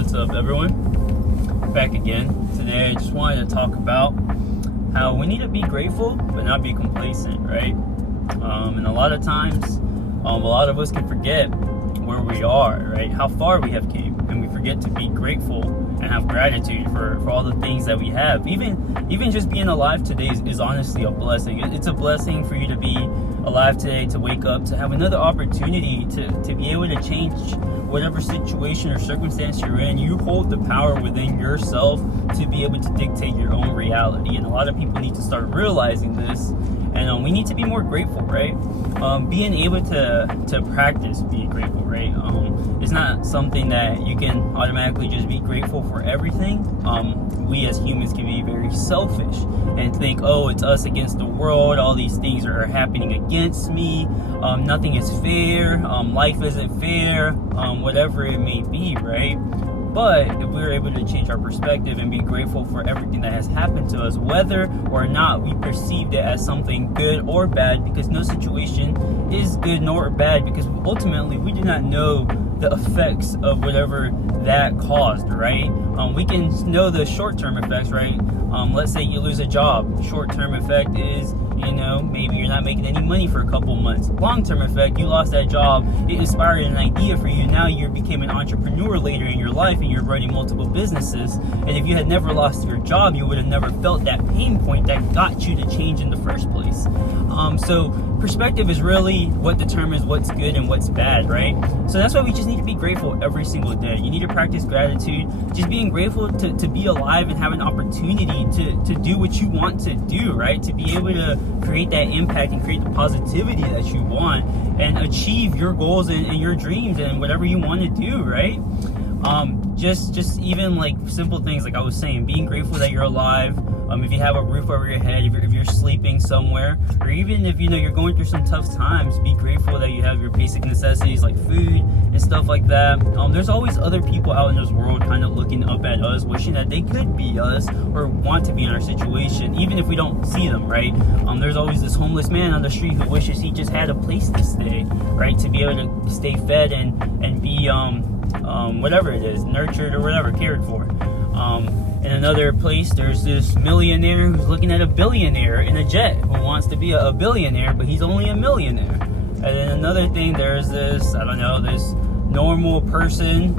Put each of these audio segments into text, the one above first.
What's up, everyone? Back again. Today I just wanted to talk about how we need to be grateful but not be complacent, right? And a lot of times, a lot of us can forget where we are, right? How far we have came, and we forget to be grateful and have gratitude for all the things that we have. Even just being alive today is honestly a blessing. It's a blessing for you to be alive today, to wake up, to have another opportunity to be able to change whatever situation or circumstance you're in. You hold the power within yourself to be able to dictate your own reality, and a lot of people need to start realizing this. And we need to be more grateful, right? Being able to practice being grateful, right? It's not something that you can automatically just be grateful for everything. We as humans can be very selfish and think, oh, it's us against the world. All these things are happening against me. Nothing is fair. Life isn't fair. Whatever it may be, right? But if we're able to change our perspective and be grateful for everything that has happened to us, whether or not we perceived it as something good or bad, because no situation is good nor bad, because ultimately we do not know the effects of whatever that caused, right? We can know the short-term effects, right? Let's say you lose a job. Short-term effect is, maybe you're not making any money for a couple months. Long-term effect, you lost that job. It inspired an idea for you. Now you became an entrepreneur later in your life, and you're running multiple businesses. And if you had never lost your job, you would have never felt that pain point that got you to change in the first place. So perspective is really what determines what's good and what's bad, right? So that's why we just need to be grateful every single day. You need to practice gratitude. Just being grateful to be alive and have an opportunity to do what you want to do, right? To be able to create that impact and create the positivity that you want and achieve your goals and your dreams and whatever you want to do, right? Just even like simple things, like I was saying, being grateful that you're alive. If you have a roof over your head, if you're sleeping somewhere, or even if you're going through some tough times, be grateful that you have your basic necessities like food and stuff like that. There's always other people out in this world kind of looking up at us, wishing that they could be us or want to be in our situation, even if we don't see them, right? There's always this homeless man on the street who wishes he just had a place to stay, right? To be able to stay fed and be whatever it is, nurtured or whatever, cared for. In another place, there's this millionaire who's looking at a billionaire in a jet who wants to be a billionaire, but he's only a millionaire. And then another thing, there's this normal person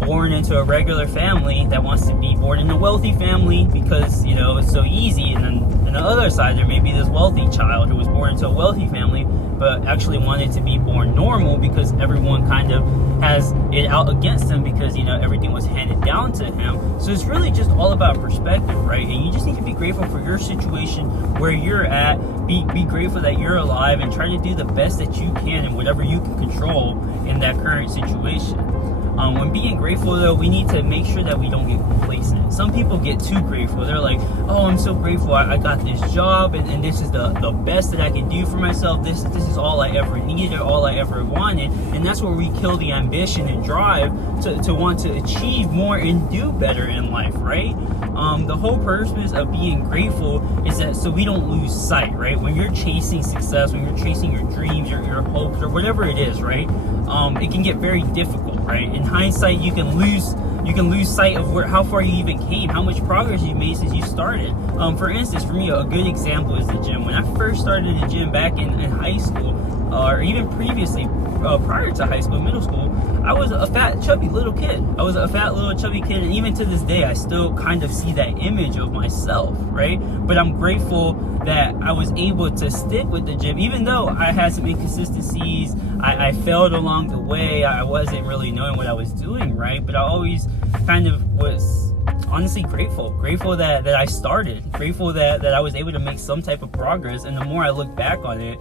born into a regular family that wants to be born in a wealthy family because, it's so easy. And then on the other side, there may be this wealthy child who was born into a wealthy family, but actually wanted to be born normal because everyone kind of has it out against him because, everything was handed down to him. So it's really just all about perspective, right? And you just need to be grateful for your situation, where you're at. Be grateful that you're alive and try to do the best that you can in whatever you can control in that current situation. When being grateful, though, we need to make sure that we don't get complacent. Some people get too grateful. They're like, oh, I'm so grateful I got this job, and this is the best that I can do for myself. This is all I ever needed, all I ever wanted. And that's where we kill the ambition and drive to want to achieve more and do better in life, right? The whole purpose of being grateful is that so we don't lose sight, right? When you're chasing success, when you're chasing your dreams, your hopes, or whatever it is, right? It can get very difficult, right? In hindsight, you can lose sight of how far you even came, how much progress you made since you started. For instance, for me, a good example is the gym. When I first started the gym back in high school, or even previously, prior to high school, middle school, I was a fat, chubby little kid. I was a fat, little, chubby kid, and even to this day, I still kind of see that image of myself, right? But I'm grateful that I was able to stick with the gym, even though I had some inconsistencies. I failed along the way. I wasn't really knowing what I was doing, right? But I always kind of was honestly grateful that I started, grateful that I was able to make some type of progress. And the more I look back on it,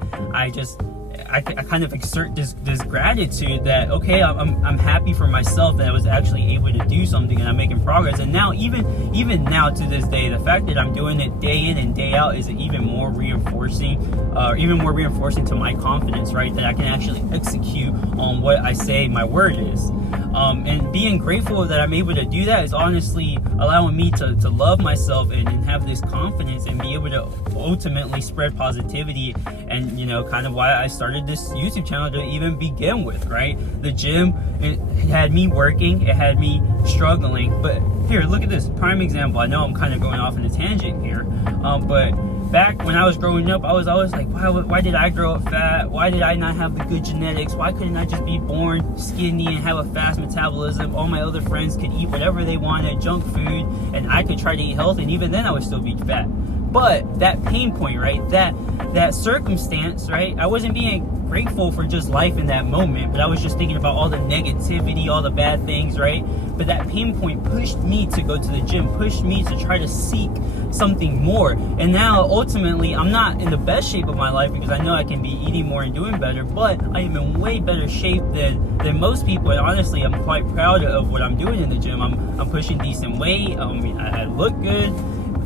I kind of exert this gratitude that, okay, I'm happy for myself that I was actually able to do something and I'm making progress. And now, even now to this day, the fact that I'm doing it day in and day out is even more reinforcing to my confidence, right? That I can actually execute on what I say my word is. And being grateful that I'm able to do that is honestly allowing me to love myself and have this confidence and be able to ultimately spread positivity. And kind of why I started started this YouTube channel to even begin with, right? The gym, it had me working, it had me struggling. But here, look at this prime example. I know I'm kind of going off on a tangent here, but back when I was growing up, I was always like, why did I grow up fat? Why did I not have the good genetics? Why couldn't I just be born skinny and have a fast metabolism? All my other friends could eat whatever they wanted, junk food, and I could try to eat healthy, and even then I would still be fat. But that pain point, right? That circumstance, right? I wasn't being grateful for just life in that moment, but I was just thinking about all the negativity, all the bad things, right? But that pain point pushed me to go to the gym, pushed me to try to seek something more. And now ultimately I'm not in the best shape of my life because I know I can be eating more and doing better, but I am in way better shape than most people. And honestly, I'm quite proud of what I'm doing in the gym. I'm pushing decent weight. I look good,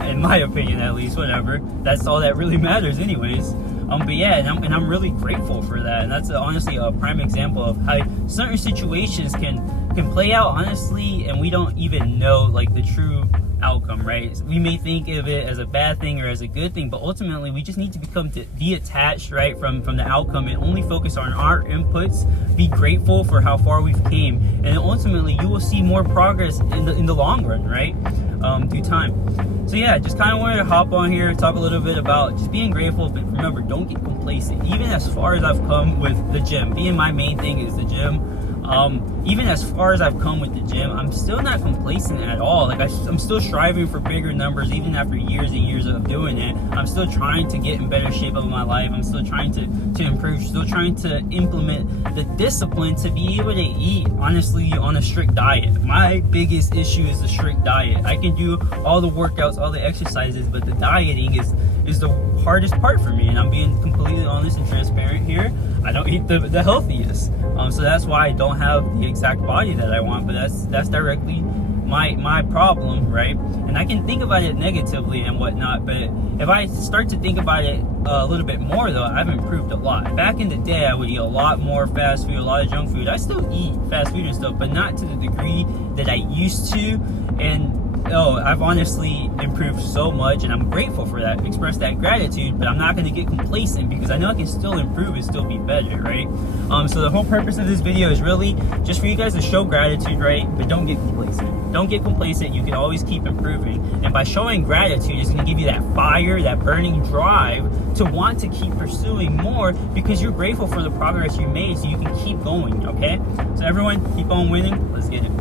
in my opinion at least, whatever. That's all that really matters anyways. But yeah, and I'm really grateful for that. And that's honestly a prime example of how certain situations can play out honestly, and we don't even know like the true outcome, right? We may think of it as a bad thing or as a good thing, but ultimately we just need to become detached, right, from the outcome and only focus on our inputs, be grateful for how far we've came, and ultimately you will see more progress in the long run, right? Due time. So yeah, just kind of wanted to hop on here and talk a little bit about just being grateful, but remember, don't get complacent. Even as far as I've come with the gym, being my main thing is the gym, even as far as I've come with the gym, I'm still not complacent at all. Like I'm still striving for bigger numbers, even after years and years of doing it. I'm still trying to get in better shape of my life. I'm still trying to improve, still trying to implement the discipline to be able to eat, honestly, on a strict diet. My biggest issue is the strict diet. I can do all the workouts, all the exercises, but the dieting is the hardest part for me. And I'm being completely honest and transparent here. I don't eat the healthiest. So that's why I don't have the exact body that I want, but that's directly my problem, right? And I can think about it negatively and whatnot, but if I start to think about it a little bit more though, I've improved a lot. Back in the day, I would eat a lot more fast food, a lot of junk food. I still eat fast food and stuff, but not to the degree that I used to. And I've honestly improved so much, and I'm grateful for that, express that gratitude, but I'm not going to get complacent because I know I can still improve and still be better, right? So the whole purpose of this video is really just for you guys to show gratitude, right? But don't get complacent. Don't get complacent. You can always keep improving. And by showing gratitude, it's going to give you that fire, that burning drive to want to keep pursuing more because you're grateful for the progress you made, so you can keep going, okay? So everyone, keep on winning. Let's get it.